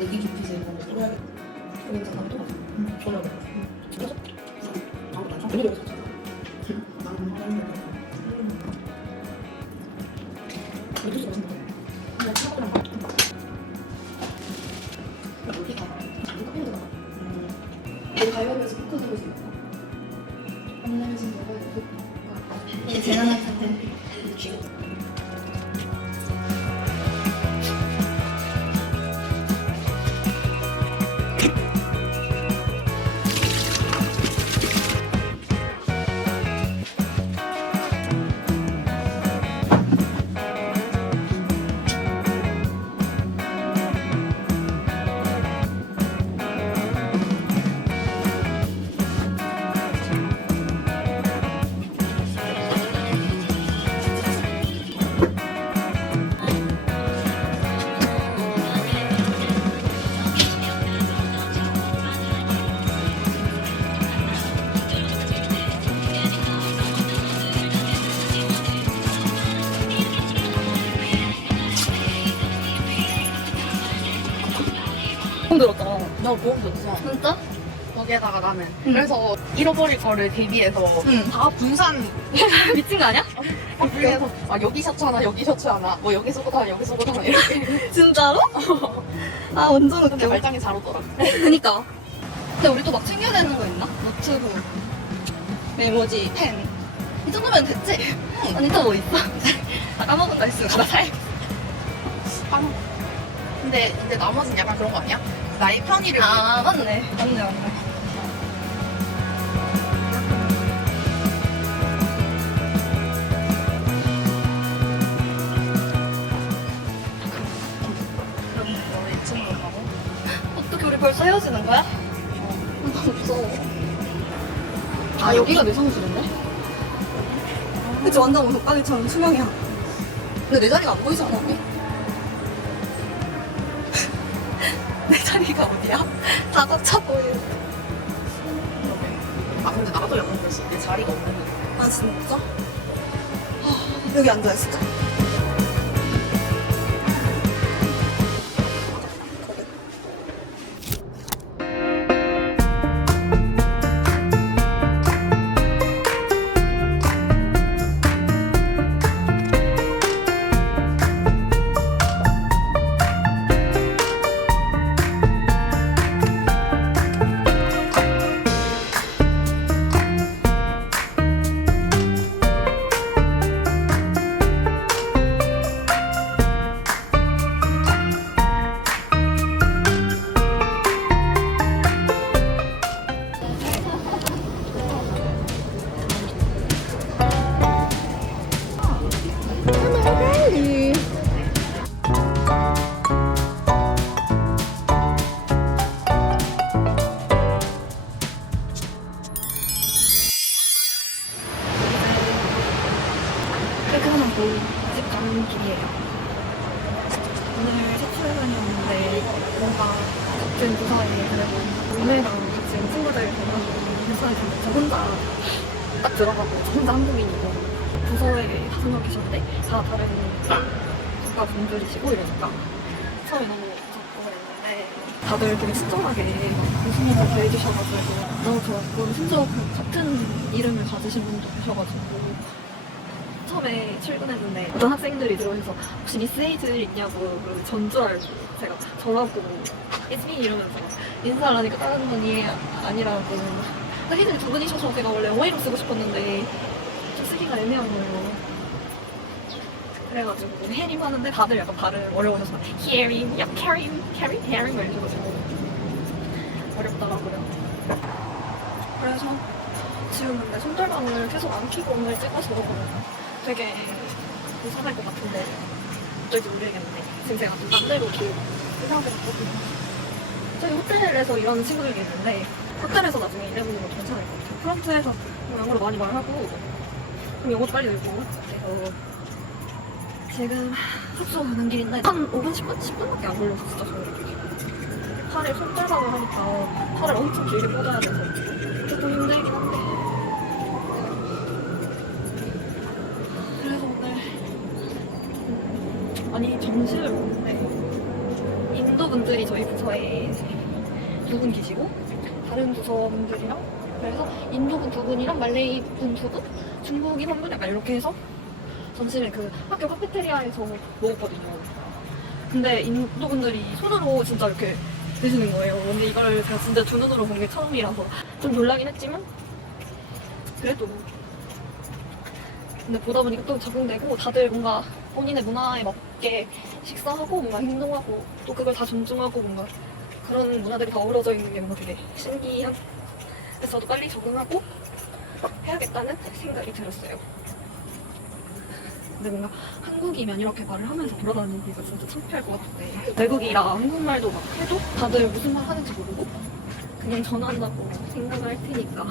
여기 깊이서 이런 거 뿌려야겠다. 여기 이제 나도 맞아. 전혀 안 돼. 그래서? 아무것도 안 줘? 여기 여기 샀잖아. 이거 좀 맛있는데? 그냥 차고랑 막. 여기가 이거 팬드가 여기 가위바위보에서 포크 들고 있어. 안 내면 지금 먹어야 돼. 이게 재난할 텐데. 쥐겠다. 처음 들었잖아. 나 보험 줬어. 진짜? 거기에다가 나는 응. 그래서 잃어버릴 거를 대비해서 응. 다 분산 미친 거 아니야? 그래서 아 여기 셔츠 하나 여기 셔츠 하나 뭐 여기 속옷 하나 여기 속옷 하나 이렇게 진짜로? 아 완전 근데 웃겨. 말짱이 잘 오더라. 그니까. 근데 우리 또 막 챙겨야 되는 거 있나? 노트북, 메모지, 펜. 이 정도면 됐지? 아니 또 뭐 있어? 아 까먹은다 했으면 가다 사야겠어. 근데 나머지는 약간 그런 거 아니야? 나의 편의를 아 맞네. 맞네. 그럼 너의 친구로 가고 어떻게 우리 벌써 헤어지는 거야? 너무 무서워. 아, 여기가 내 사무실인데? 그치 완전 독박이처럼 투명이야. 근데 내 자리가 안 보이지 않아 언니? 내 자리가 어디야? 다 꽉차 보여. 아 근데 나도 약간 그랬어. 내 자리가 없는 거. 아 진짜? 여기 앉아있을까? 퇴근하고 집 가는 길이에요. 오늘 첫 출근이었는데 뭔가 같은 부서에 그래도 룸메랑 지금 친구들 만나고 부서에 저 혼자 딱 들어가고 저 혼자 한국인이고 부서에 5명 계셨는데 다 다른 국가 분들이시고 이러니까 처음에 너무 무섭고 그랬는데 다들 되게 친절하게 무슨 일을 대해주셔가지고 너무 좋았고 심지어 그 같은 이름을 가지신 분도 계셔가지고 처음에 출근했는데 어떤 학생들이 들어오셔서 혹시 미스 헤이즐 있냐고 그 전줄 알고 제가 저라고 It's me 이러면서 인사를 하니까 다른 분이 아니라고 근데 헤이즐이 두 분이셔서 제가 원래 영어이름 쓰고 싶었는데 좀 쓰기가 애매한 거예요. 그래가지고 해림 하는데 다들 약간 발음 어려워져서 hearing, 야 carrying, hearing 막 이러셔가지고 어렵더라고요. 그래서 지금 근데 손절방을 계속 안 켜고 오늘 찍어서 되게 이상할 것 같은데 어쩔지 모르겠는데 지금 제가 좀 딴데로 키우고 이상하게 갔거든요. 저희 호텔에서 일하는 친구들이 있는데 호텔에서 나중에 일해보는 거 괜찮을 것 같아요. 프런트에서 영어로 많이 말하고 그럼 영어도 빨리 늘고 그래서 지금 숙소 가는 길인데 한 5분, 10분밖에 안 걸려서 진짜 좋은 팔에 손가락을 하니까 팔을 엄청 길게 뻗어야 돼서 조금 힘들긴 한데 그래서 오늘 아니 점심을 먹는데 인도 인도분들이 저희 부서에 2분 계시고 다른 부서분들이랑 그래서 인도분 2분이랑 말레이분 2분, 중국인 1분 약간 이렇게 해서 점심을 그 학교 카페테리아에서 먹었거든요. 근데 인도분들이 손으로 진짜 이렇게 드시는 거예요. 근데 이걸 제가 진짜 두 눈으로 본 게 처음이라서 좀 놀라긴 했지만 그래도 근데 보다 보니까 또 적응되고 다들 뭔가 본인의 문화에 맞게 식사하고 뭔가 행동하고 또 그걸 다 존중하고 뭔가 그런 문화들이 다 어우러져 있는 게 뭔가 되게 신기한 그래서 저도 빨리 적응하고 해야겠다는 생각이 들었어요. 근데 뭔가 한국이면 이렇게 말을 하면서 돌아다니기가 진짜 창피할 것 같은데 외국이라 한국말도 막 해도 다들 무슨 말 하는지 모르고 그냥 전화한다고 생각을 할 테니까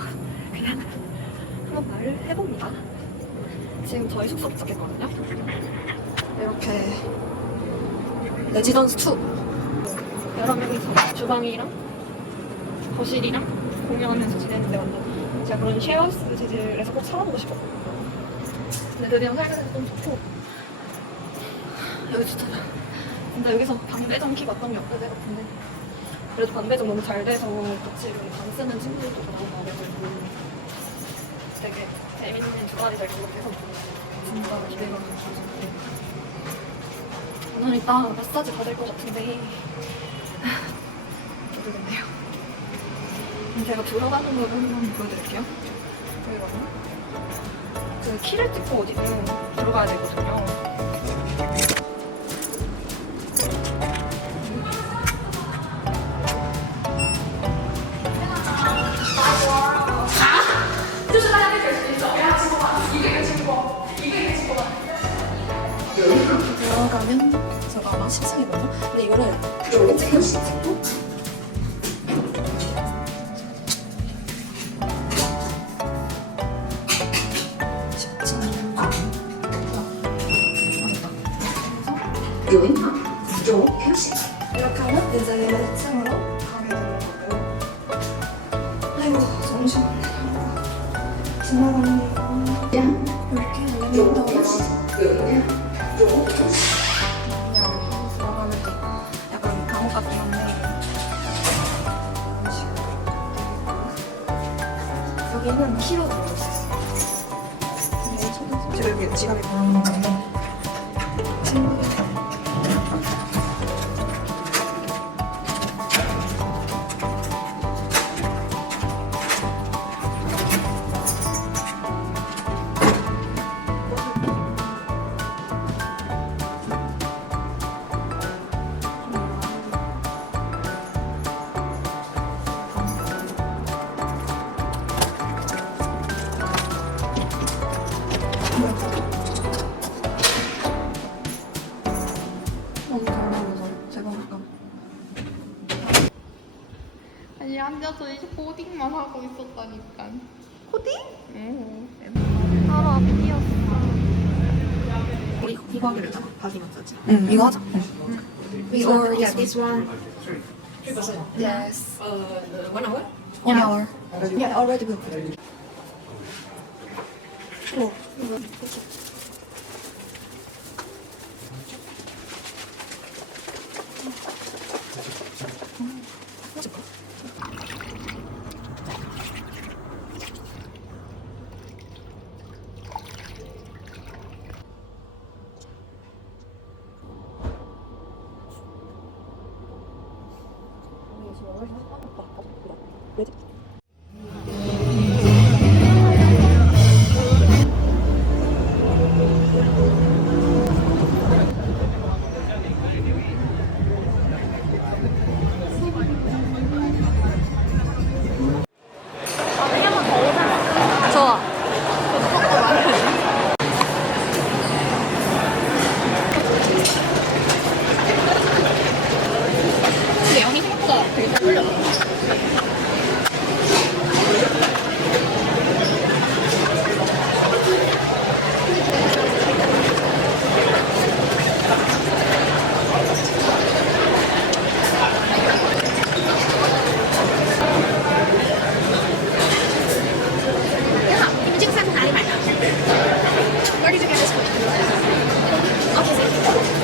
그냥 한번 말을 해봅니다. 지금 저희 숙소 도착했거든요. 이렇게 레지던스 2 여러 명이서 주방이랑 거실이랑 공유하면서 지내는데 완전 제가 그런 쉐어하우스 재질에서 꼭 살아보고 싶었거든요. 근데 드디어 살게 돼서 너무 좋고 여기 진짜 진짜 여기서 방배정 키 맞던 게 없는 데 같은데 그래도 방배정 너무 잘 돼서 같이 방 쓰는 친구들도 나와가지고 되게 재밌는 주말이 될 것 같아서 진짜 기대가 되고 오늘 이따 마사지 받을 것 같은데 모르겠네요. 제가 들어가는 걸 한번 보여드릴게요. 여기거든요. 그 키를 찍고 어디든 들어가야 되거든요. 들어가면 제가 아마 10층이거든요. 근데 이거를 이렇게 찍고 이렇게 하면 이제 1층으로 가게 되는 거고요. 아이고 잠시만요. 지나가는 거 이렇게 엘리베이터가 나가면 약간 감옥 같긴 한데 이런 식으로 여기는 키로 들어갈 수 있어요. 제가 여기 지갑에 걸어놓은 건데 친구들 너무 잘 나와서 제가 약간 아니 앉아서 이제 코딩만 하고 있었다니까. 코딩? 응. 하루 앞이 뛰었어. 이거 하기로 했잖아. 바디 마사지. 응 이거 하자. Or yeah, this one. Yes. 1 hour? 1 hour. Yeah, already booked. 어, 이거 좋아. 근데 양이 생각보다 되게 잘 걸려.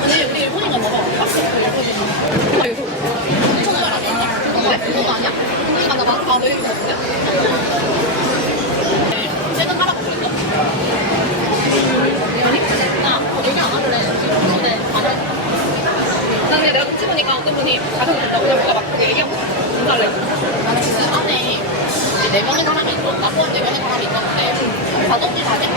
오늘 우리 일본인가 먹어. 박스 일본인. 그거 아니야? 동생이 맞나 봐. 아, 너 이거 같은데? 쟤는 하라고 그랬어. 나 얘기 안 하길래 근데 안 할. 나 그냥 내가 눈치 보니까 어떤 분이 자격이 된다고 그냥 뭔가 막 그렇게 얘기하고 인사를 해. 나는 그 안에 이제 4명의 사람이 있어. 나 포함 4명의 사람이 있었는데 자동지 자격